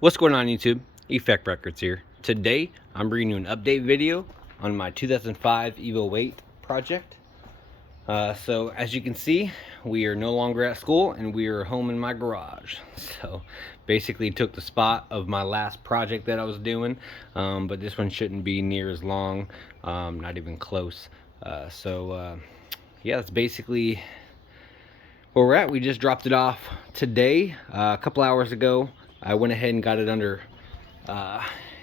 What's going on YouTube? Effect Records here. Today I'm bringing you an update video on my 2005 EVO 8 project. So as you can see, we are no longer at school and we are home in my garage. So basically took the spot of my last project that I was doing, but this one shouldn't be near as long, not even close. Yeah, that's basically where we're at. We just dropped it off today, a couple hours ago. I went ahead and got it under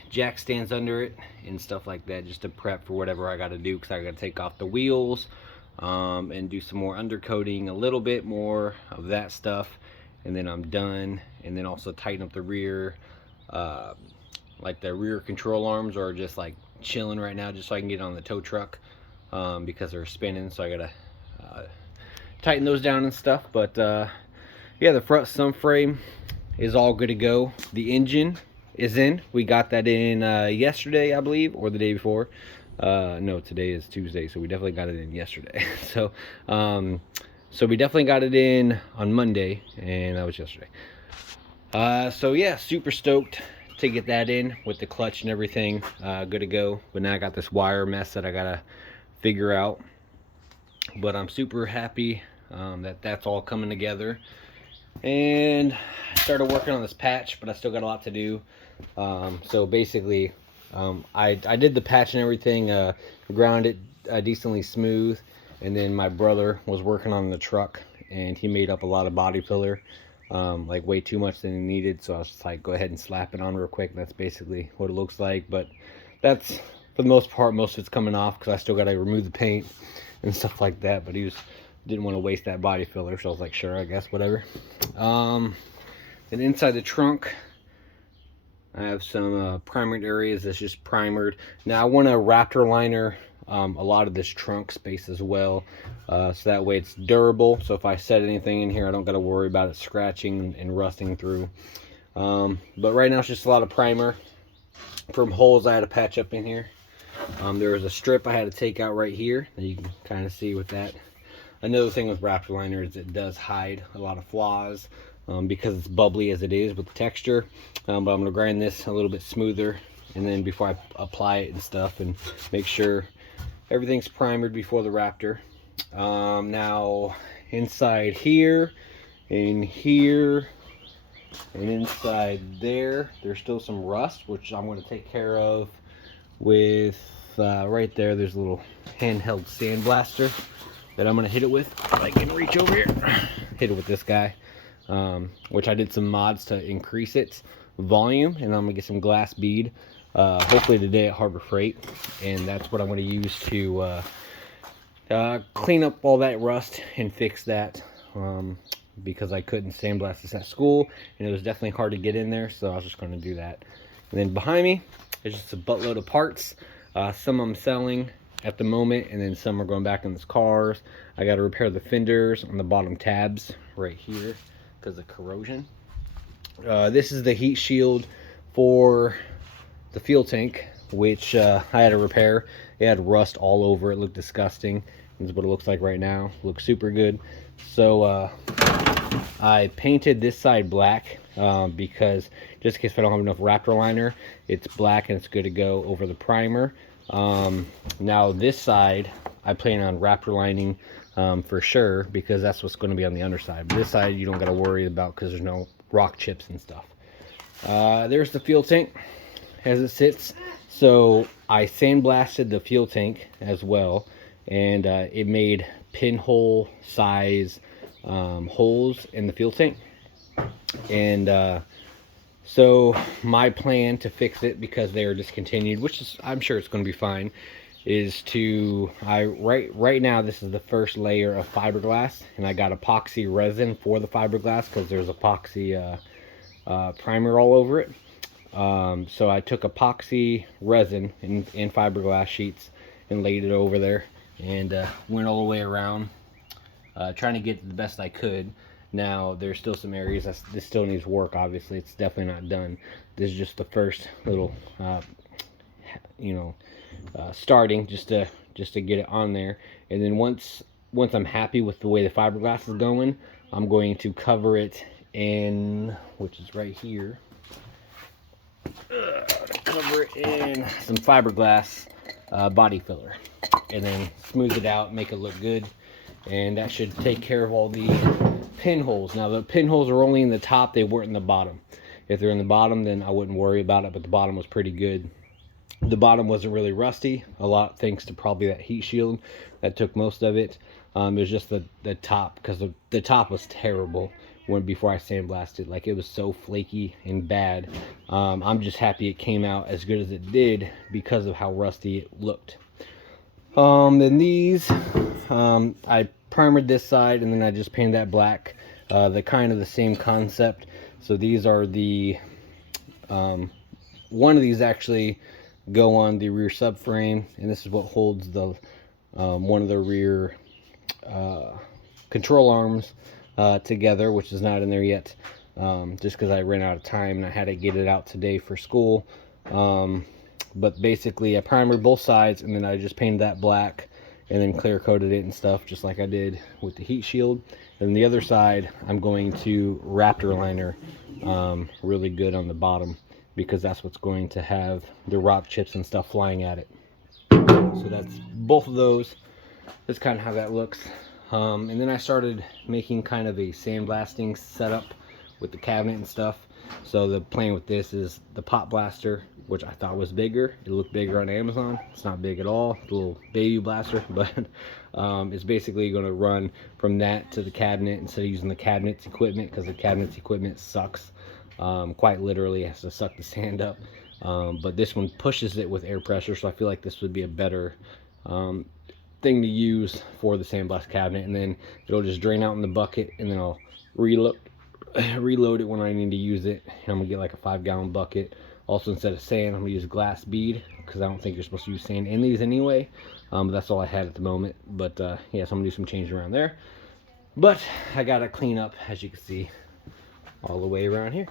jack stands under it and stuff like that, just to prep for whatever I got to do, because I got to take off the wheels and do some more undercoating, a little bit more of that stuff, and then I'm done. And then also tighten up the rear, like the rear control arms are just like chilling right now, just so I can get on the tow truck because they're spinning, so I gotta tighten those down and stuff. But yeah, the front subframe is all good to go. The engine is in. We got that in yesterday, I believe, or the day before. No, today is Tuesday, so we definitely got it in yesterday. So we definitely got it in on Monday, and that was yesterday. So yeah, super stoked to get that in with the clutch and everything, good to go. But now I got this wire mess that I gotta figure out. But I'm super happy that that's all coming together. And I started working on this patch, but I still got a lot to do. So basically, I did the patch and everything, ground it decently smooth, and then my brother was working on the truck, and he made up a lot of body filler, like way too much than he needed. So I was just like, go ahead and slap it on real quick. That's basically what it looks like. But that's, for the most part, most of it's coming off, because I still got to remove the paint and stuff like that. But he didn't want to waste that body filler, so I was like, sure, I guess, whatever. Then inside the trunk, I have some primered areas that's just primered. Now I want to Raptor liner a lot of this trunk space as well, so that way it's durable. So if I set anything in here, I don't got to worry about it scratching and rusting through. But right now it's just a lot of primer from holes I had to patch up in here. There was a strip I had to take out right here that you can kind of see with that. Another thing with Raptor liner is it does hide a lot of flaws because it's bubbly as it is with the texture. But I'm going to grind this a little bit smoother, and then before I apply it and stuff, and make sure everything's primered before the Raptor. Now inside here, in here, and inside there, there's still some rust, which I'm going to take care of with right there. There's a little handheld sandblaster that I'm gonna hit it with. If I can reach over here, hit it with this guy, which I did some mods to increase its volume, and I'm gonna get some glass bead hopefully today at Harbor Freight, and that's what I'm gonna use to clean up all that rust and fix that, because I couldn't sandblast this at school, and it was definitely hard to get in there, so I was just gonna do that. And then behind me is just a buttload of parts. Some I'm selling at the moment, and then some are going back in the cars. I got to repair the fenders on the bottom tabs right here because of corrosion. This is the heat shield for the fuel tank, which I had to repair. It had rust all over it, looked disgusting. This is what it looks like right now. Looks super good. So I painted this side black because just in case if I don't have enough Raptor liner, it's black and it's good to go over the primer. Now this side I plan on Raptor lining for sure, because that's what's going to be on the underside. But this side you don't got to worry about because there's no rock chips and stuff. There's the fuel tank as it sits. So I sandblasted the fuel tank as well, and it made pinhole size holes in the fuel tank. And so my plan to fix it, because they are discontinued, which is, I'm sure it's going to be fine, is to right now this is the first layer of fiberglass, and I got epoxy resin for the fiberglass because there's epoxy primer all over it. So I took epoxy resin in fiberglass sheets and laid it over there, and went all the way around, trying to get the best I could. Now there's still some areas this still needs work. Obviously it's definitely not done. This is just the first little starting, just to get it on there. And then once I'm happy with the way the fiberglass is going, I'm going to cover it in, which is right here, cover it in some fiberglass body filler, and then smooth it out, make it look good, and that should take care of all the pinholes. Now the pinholes are only in the top, they weren't in the bottom. If they're in the bottom, then I wouldn't worry about it, but the bottom was pretty good. The bottom wasn't really rusty, a lot thanks to probably that heat shield that took most of it. It was just the top, because the top was terrible before I sandblasted. Like, it was so flaky and bad. I'm just happy it came out as good as it did because of how rusty it looked. Then these, I primered this side and then I just painted that black. The kind of the same concept. So these are the one of these actually go on the rear subframe, and this is what holds the one of the rear control arms together, which is not in there yet, just because I ran out of time and I had to get it out today for school. But basically I primered both sides and then I just painted that black and then clear coated it and stuff, just like I did with the heat shield. And the other side I'm going to Raptor liner really good on the bottom, because that's what's going to have the rock chips and stuff flying at it. So that's both of those. That's kind of how that looks. And then I started making kind of a sandblasting setup with the cabinet and stuff. So the plan with this is the pot blaster, which I thought was bigger. It looked bigger on Amazon. It's not big at all. It's a little baby blaster, but it's basically going to run from that to the cabinet instead of using the cabinet's equipment, because the cabinet's equipment sucks. Quite literally, it has to suck the sand up. But this one pushes it with air pressure, so I feel like this would be a better thing to use for the sandblast cabinet. And then it'll just drain out in the bucket, and then I'll reload it when I need to use it. And I'm gonna get like a 5-gallon bucket. Also, instead of sand, I'm gonna use glass bead, because I don't think you're supposed to use sand in these anyway. But that's all I had at the moment. But yeah, so I'm gonna do some changing around there. But I gotta clean up, as you can see, all the way around here.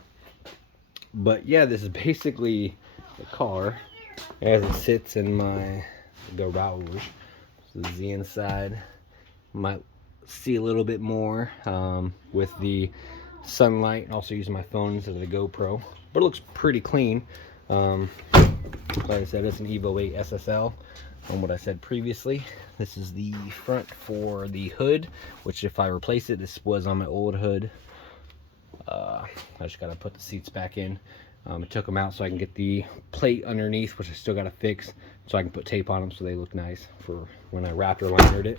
But yeah, this is basically the car as it sits in my garage. This is the inside. Might see a little bit more with the sunlight, and also using my phone instead of the GoPro, but it looks pretty clean. Like I said, it's an EVO 8 SSL on what I said previously. This is the front for the hood, which if I replace it, this was on my old hood. I just gotta put the seats back in. I took them out so I can get the plate underneath, which I still gotta fix, so I can put tape on them so they look nice for when I Raptor linered it.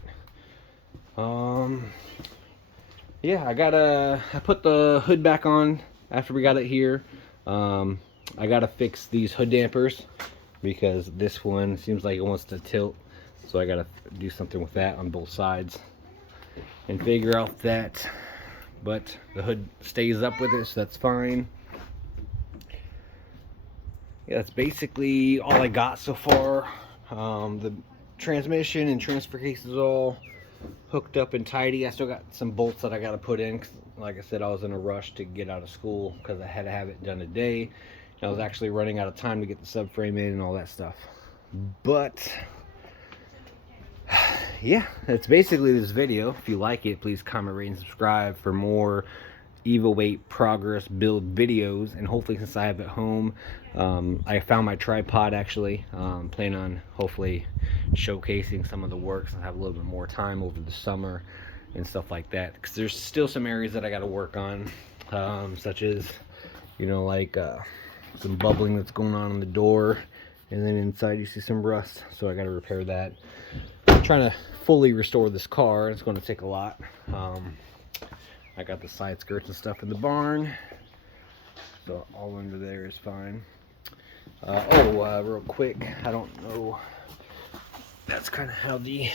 Yeah, I put the hood back on after we got it here. I gotta fix these hood dampers, because this one seems like it wants to tilt, so I gotta do something with that on both sides and figure out that. But the hood stays up with it, so that's fine. Yeah, that's basically all I got so far. The transmission and transfer case is all hooked up and tidy. I still got some bolts that I got to put in, 'cause like I said, I was in a rush to get out of school because I had to have it done today. I was actually running out of time to get the subframe in and all that stuff. But yeah, that's basically this video. If you like it, please comment, rate, and subscribe for more EVO 8 progress build videos. And hopefully, since I have it home, I found my tripod actually. Plan on hopefully showcasing some of the works and have a little bit more time over the summer and stuff like that, because there's still some areas that I got to work on, such as, you know, like some bubbling that's going on in the door, and then inside you see some rust, so I got to repair that. I'm trying to fully restore this car. It's going to take a lot. I got the side skirts and stuff in the barn, so all under there is fine. Real quick, I don't know, that's kind of how the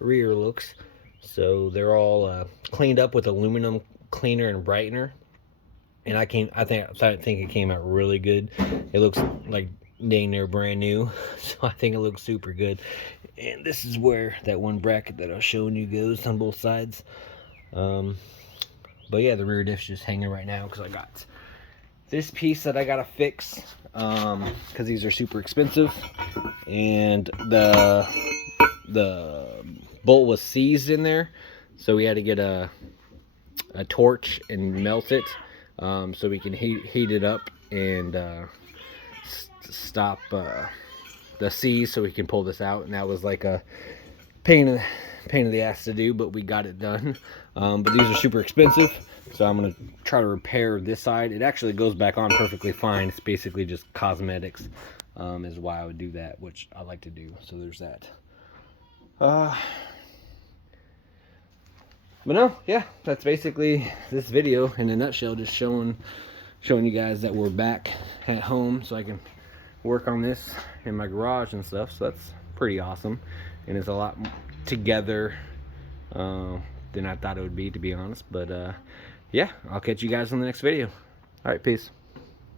rear looks. So they're all cleaned up with aluminum cleaner and brightener, and I think it came out really good. It looks like dang near brand new, so I think it looks super good. And this is where that one bracket that I was showing you goes on both sides. But yeah, the rear diff's just hanging right now because I got this piece that I gotta fix, because these are super expensive, and the bolt was seized in there, so we had to get a torch and melt it, so we can heat it up and stop the seas so we can pull this out, and that was like a pain of the ass to do, but we got it done. But these are super expensive, so I'm gonna try to repair this side. It actually goes back on perfectly fine. It's basically just cosmetics, is why I would do that, which I like to do. So there's that. But no, yeah, that's basically this video in a nutshell, just showing you guys that we're back at home, so I can work on this in my garage and stuff. So that's pretty awesome, and it's a lot together than I thought it would be, to be honest. But yeah, I'll catch you guys on the next video. All right, peace.